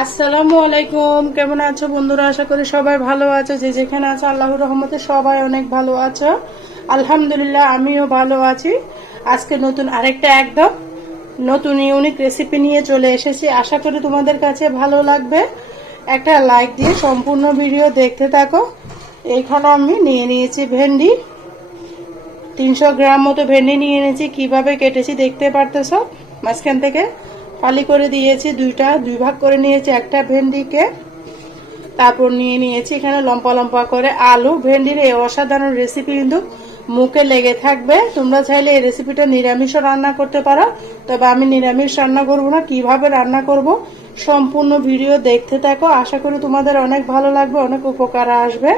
আসসালামু আলাইকুম। কেমন আছো বন্ধুরা? আশা করি সবাই ভালো আছো। যে যেখানে আছো আল্লাহর রহমতে সবাই অনেক ভালো আছো। আলহামদুলিল্লাহ আমিও ভালো আছি। আজকে নতুন আরেকটা একদম নতুন ইউনিক রেসিপি নিয়ে চলে এসেছি। আশা করি তোমাদের কাছে ভালো লাগবে। একটা লাইক দিয়ে সম্পূর্ণ ভিডিও দেখতে থাকো। এইখানে আমি নিয়ে নিয়েছি ভেন্ডি, 300 গ্রাম মতো ভেন্ডি নিয়ে এনেছি। কিভাবে কেটেছি দেখতে পারতেছো। মাঝখান থেকে ফালি করে দিয়েছি, দুই ভাগ করে নিয়েছি একটা ভেন্ডিকে। তারপর নিয়ে নিয়েছি এখানে লম্বা লম্বা করে আলু। ভেন্ডির এই অসাধারণ রেসিপি কিন্তু মুখে লেগে থাকবে। তোমরা চাইলে এই রেসিপিটা নিরামিষও রান্না করতে পারো, তবে আমি নিরামিষ রান্না করব না। কিভাবে রান্না করব সম্পূর্ণ ভিডিও দেখতে থাকো। আশা করি তোমাদের অনেক ভালো লাগবে, অনেক উপকার আসবে।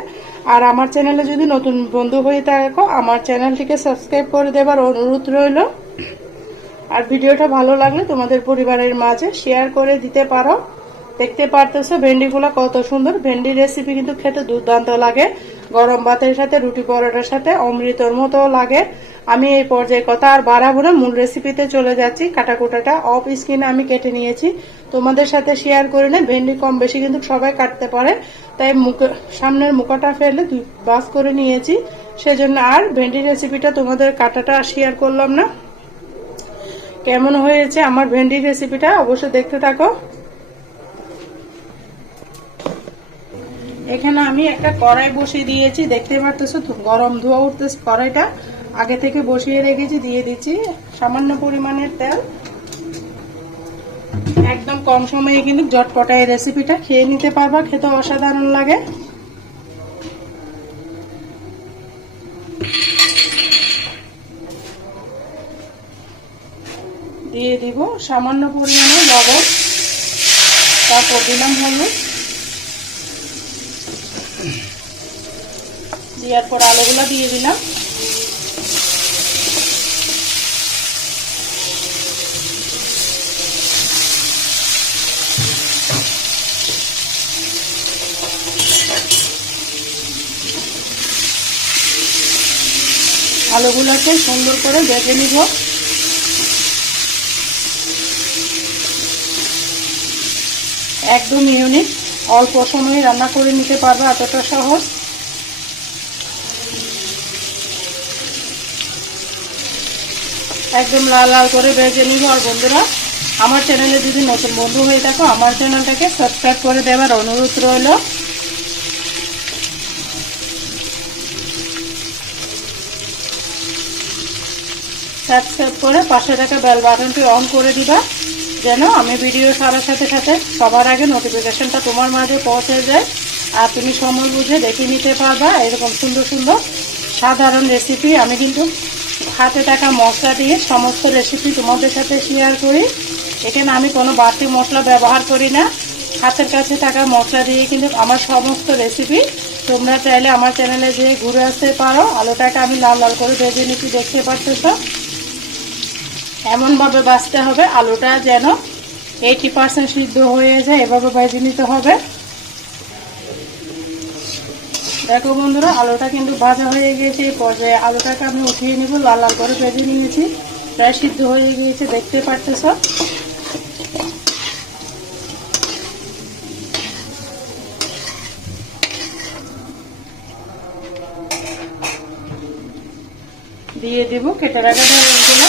আর আমার চ্যানেলে যদি নতুন বন্ধু হয়ে থাকো আমার চ্যানেলটিকে সাবস্ক্রাইব করে দেবার অনুরোধ রইল। আর ভিডিওটা ভালো লাগলে তোমাদের পরিবারের মাঝে শেয়ার করে দিতে পারো। দেখতে পারতেছো ভেন্ডিগুলো কত সুন্দর। ভেন্ডির রেসিপি কিন্তু খেতে দুর্দান্ত লাগে। গরম ভাতের সাথে, রুটি পরোটার সাথে অমৃতর মতো লাগে। আমি এই পর্যায়ে কথা আর বাড়াবো না, মূল রেসিপিতে চলে যাচ্ছি। কাটাকুটাটা অফ স্ক্রিনে আমি কেটে নিয়েছি, তোমাদের সাথে শেয়ার করে নেই। ভেন্ডি কম বেশি কিন্তু সবাই কাটতে পারে, তাই সামনের মুখটা ফেলে দুই বাস করে নিয়েছি। সেজন্য আর ভেন্ডির রেসিপিটা তোমাদের কাটাটা শেয়ার করলাম না। কেমন হয়েছে আমার ভেন্ডি রেসিপিটা অবশ্যই দেখতে থাকো। এখানে আমি একটা কড়াই বসিয়ে দিয়েছি, দেখতে পারতেছো গরম ধোয়া উঠতেছে। কড়াইটা আগে থেকে বসিয়ে রেখেছি। দিয়ে দিচ্ছি সামান্য পরিমাণের তেল। একদম কম সময়ে কিন্তু ঝটপটা এই রেসিপিটা খেয়ে নিতে পারবা, খেতে অসাধারণ লাগে। দিয়ে দিব সামান্য পরিমাণে লবণ, তারপর দিলাম হলুদ, দেওয়ার পর আলুগুলো দিয়ে দিলাম। আলুগুলোকে সুন্দর করে ভেজে নিব। একদম ইউনিক, অল্প সময়ে রান্না করে নিতে পারবে, এতটা সহজ। একদম লাল লাল করে ভেজে নিব। আর বন্ধুরা, আমার চ্যানেলে যদি নতুন বন্ধু হয়ে থাকো আমার চ্যানেলটাকে সাবস্ক্রাইব করে দেওয়ার অনুরোধ রইল। সাবস্ক্রাইব করে পাশে থাকা বেল বাটনটি অন করে দিবা, যেন আমি ভিডিও ছাড়ার সাথে সাথে সবার আগে নোটিফিকেশনটা তোমার মাঝে পৌঁছে যায়। আর তুমি সময় বুঝে দেখে নিতে পারবা এরকম সুন্দর সুন্দর সাধারণ রেসিপি। আমি কিন্তু হাতে থাকা মশলা দিয়ে সমস্ত রেসিপি তোমাদের সাথে শেয়ার করি। এখানে আমি কোনো বাড়তি মশলা ব্যবহার করি না। হাতের কাছে থাকা মশলা দিয়ে কিন্তু আমার সমস্ত রেসিপি। তোমরা চাইলে আমার চ্যানেলে যেয়ে ঘুরে আসতে পারো। আলুটাকে আমি লাল লাল করে ভেজে নিচ্ছি, দেখতে পারতেছো। এমনভাবে ভাজতে হবে আলুটা যেন 80% সিদ্ধ হয়ে যায়, এভাবে ভেজে নিতে হবে। দেখো বন্ধুরা, আলুটা কিন্তু ভাজা হয়ে গিয়েছে। এই পর্যায়ে আলুটাকে আমি উঠিয়ে নিব। লাল লাল করে ভেজে নিয়েছি, প্রায় সিদ্ধ হয়ে গিয়েছে, দেখতে পারতেছো। দিয়ে দিব কেটে রাখা ঢেঁড়সগুলো।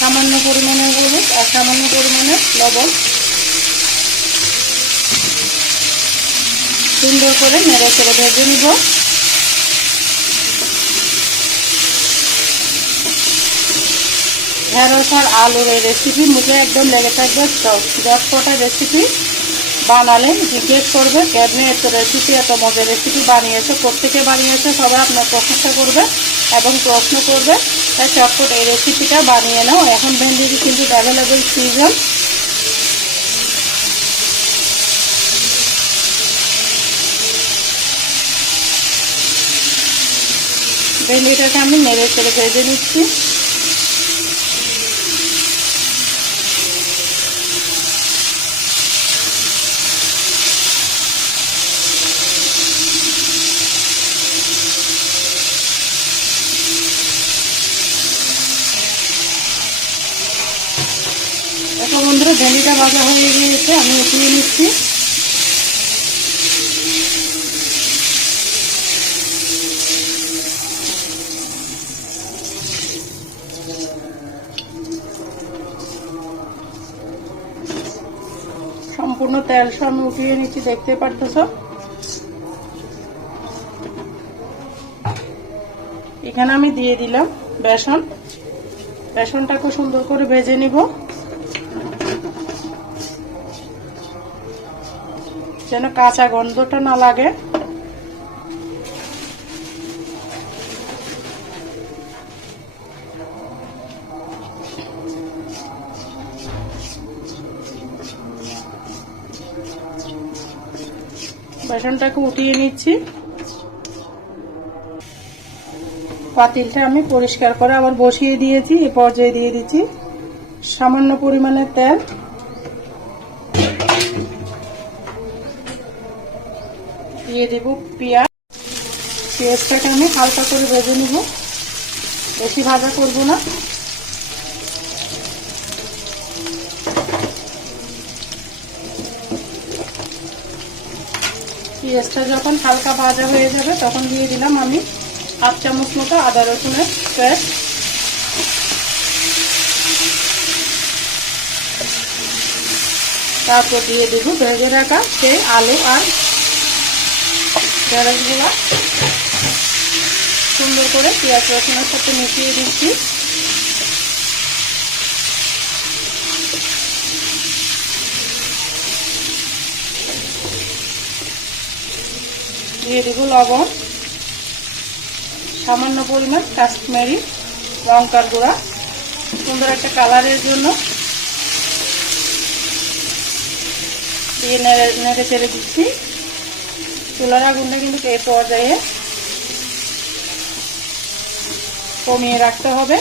সামান্য পরিমাণে হলুদ আর সামান্য পরিমাণে লবণ, সুন্দর করে নেড়ে চেড়ে ভেজে নিব। ঢেঁড়স আর আলুর এই রেসিপি মুখে একদম লেগে থাকবে। ঝটপটা রেসিপি বানালে জিজ্ঞেস করবে কেমনে এত রেসিপি, এত মজার রেসিপি বানিয়েছো, প্রত্যেকে বানিয়েছে, সবাই আপনার প্রশংসা করবে এবং প্রশ্ন করবে। তাই চটপট এই রেসিপিটা বানিয়ে নাও। এখন ভেন্ডির কিন্তু অ্যাভেলেবেল সিজন। ভেন্ডিটাকে আমি নেড়ে চেড়ে ভেজে নিচ্ছি। ভেন্ডিটা ভাজা হয়ে গিয়েছে, আমি উঠিয়ে নিচ্ছি। সম্পূর্ণ তেল সহ আমি উঠিয়ে নিচ্ছি, দেখতে পারতেছো। এখানে আমি দিয়ে দিলাম বেসন। বেসনটাকে সুন্দর করে ভেজে নিব, যেন কাঁচা গন্ধটা না লাগে। বেসনটাকে উঠিয়ে নিচ্ছি। পাতিলটা আমি পরিষ্কার করে আবার বসিয়ে দিয়েছি। এই পর্যায়ে দিয়ে দিচ্ছি সামান্য পরিমাণে তেল। দিয়ে দেব পেঁয়াজ। পেঁয়াজটাকে আমি হালকা করে ভেজে নিব, বেশি ভাজা করব না। পেঁয়াজটা যখন হালকা ভাজা হয়ে যাবে তখন দিয়ে দিলাম আমি 1/2 চামচ মতো আদা রসুনের পেস্ট। তারপর দিয়ে দেব ভেজে রাখা সেই আলু আর ঢেঁড়সগুলো। সুন্দর করে পেঁয়াজ রসুনের সাথে মিশিয়ে দিচ্ছি। দিয়ে দেব লবণ, সামান্য পরিমাণ কাশ্মীরি লঙ্কার গুঁড়া সুন্দর একটা কালারের জন্য। দিয়ে নেড়ে চেড়ে দিচ্ছি। চুলার আগুনটা কিন্তু এই পর্যায়ে কমিয়ে রাখতে হবে।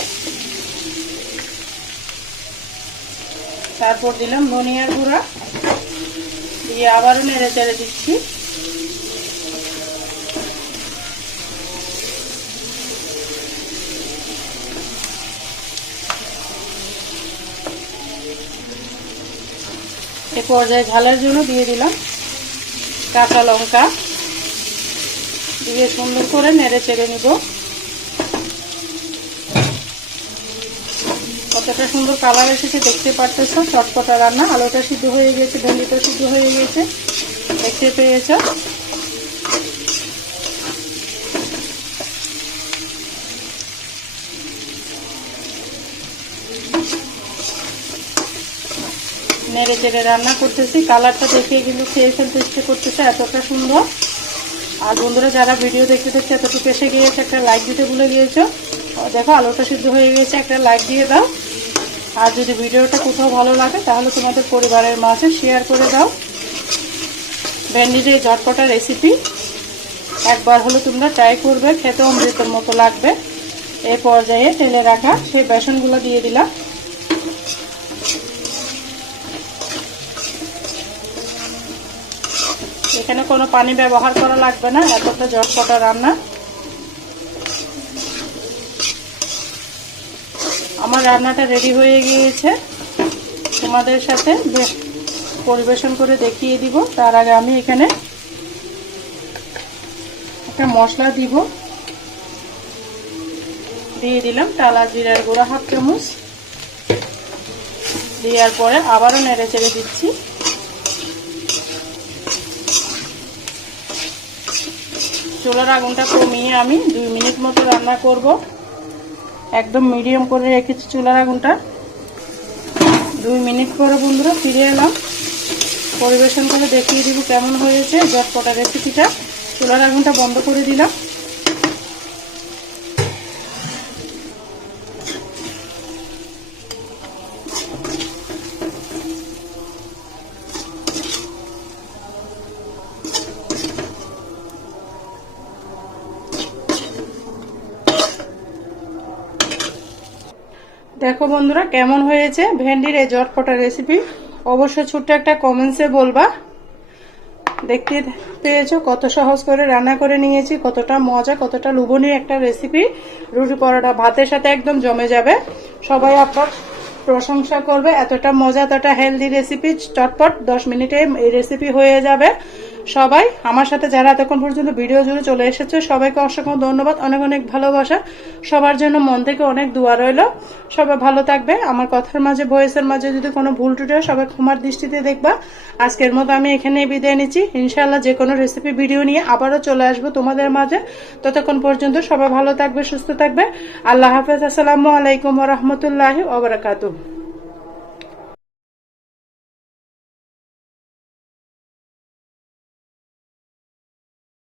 তারপর দিলাম ধনিয়ার গুঁড়া, দিয়ে আবারও নেড়ে চেড়ে দিচ্ছি। এ পর্যায়ে ঝালের জন্য দিয়ে দিলাম কাঁচা লঙ্কা, দিয়ে সুন্দর করে নেড়ে চেড়ে নিব। কতটা সুন্দর কালার এসেছে দেখতে পারতেছো। চটপটা রান্না। আলুটা সিদ্ধ হয়ে গেছে, ভেন্ডিটা সিদ্ধ হয়ে গেছে, দেখতে পেয়েছ। নেড়ে চেড়ে রান্না করতেছি। কালারটা দেখে কিন্তু খেয়ে ফেলতে ইচ্ছে করতেছে, এতটা সুন্দর। আর বন্ধুরা যারা ভিডিও দেখতে দেখতে এতটুকু এসে গিয়েছে, একটা লাইক দিতে ভুলে গিয়েছো। দেখো আলুটা সিদ্ধ হয়ে গেছে, একটা লাইক দিয়ে দাও। আর যদি ভিডিওটা কোথাও ভালো লাগে তাহলে তোমাদের পরিবারের মাঝে শেয়ার করে দাও। ভেন্ডির এই ঝটপটা রেসিপি একবার হলো তোমরা ট্রাই করবে, খেতে অমৃতের মতো লাগবে। এই পর্যায়ে তেলে রাখা সেই বেসনগুলো দিয়ে দিলাম। এখানে কোনো পানি ব্যবহার করা লাগবে না, এতটা ঝটপটা রান্না। আমার রান্নাটা রেডি হয়ে গিয়েছে, তোমাদের সাথে পরিবেশন করে দেখিয়ে দিব। তার আগে আমি এখানে একটা মশলা দিব। দিয়ে দিলাম টালা জিরার গুঁড়া 1/2 চামচ। দেওয়ার পরে আবারও নেড়ে চেড়ে দিচ্ছি। চুলার আগুনটা কমিয়ে আমি 2 মিনিট মতো রান্না করব। একদম মিডিয়াম করে রেখেছি চুলার আগুনটা। 2 মিনিট পরে বন্ধুরা ফিরে এলাম, পরিবেশন করে দেখিয়ে দিব কেমন হয়েছে ঝটপটা রেসিপিটা। চুলার আগুনটা বন্ধ করে দিলাম। দেখো বন্ধুরা কেমন হয়েছে ভেন্ডির এই ঝটপটা রেসিপি। অবশ্যই ছোট্ট একটা কমেন্টসে বলবা। দেখতে পেয়েছো কত সহজ করে রান্না করে নিয়েছি, কতটা মজা, কতটা লোভনীয় একটা রেসিপি। রুটি পরোটা ভাতের সাথে একদম জমে যাবে। সবাই আপনার প্রশংসা করবে। এতটা মজা, এতটা হেলদি রেসিপি, চটপট 10 মিনিটে এই রেসিপি হয়ে যাবে। সবাই আমার সাথে যারা এতক্ষণ পর্যন্ত ভিডিও জুড়ে চলে এসেছে সবাইকে অসংখ্য ধন্যবাদ, অনেক অনেক ভালোবাসা। সবার জন্য মন থেকে অনেক দোয়া রইল। সবাই ভালো থাকবে। আমার কথার মাঝে, ভয়েসের মাঝে যদি কোনো ভুল টুটে সবাই ক্ষমার দৃষ্টিতে দেখবা। আজকের মতো আমি এখানে বিদায় নিচ্ছি। ইনশাআল্লাহ যে কোনো রেসিপি ভিডিও নিয়ে আবারও চলে আসবো তোমাদের মাঝে। ততক্ষণ পর্যন্ত সবাই ভালো থাকবে, সুস্থ থাকবে। আল্লাহ হাফেজ। আসসালামু আলাইকুম ওয়া রাহমাতুল্লাহি ওয়া বারাকাতুহু।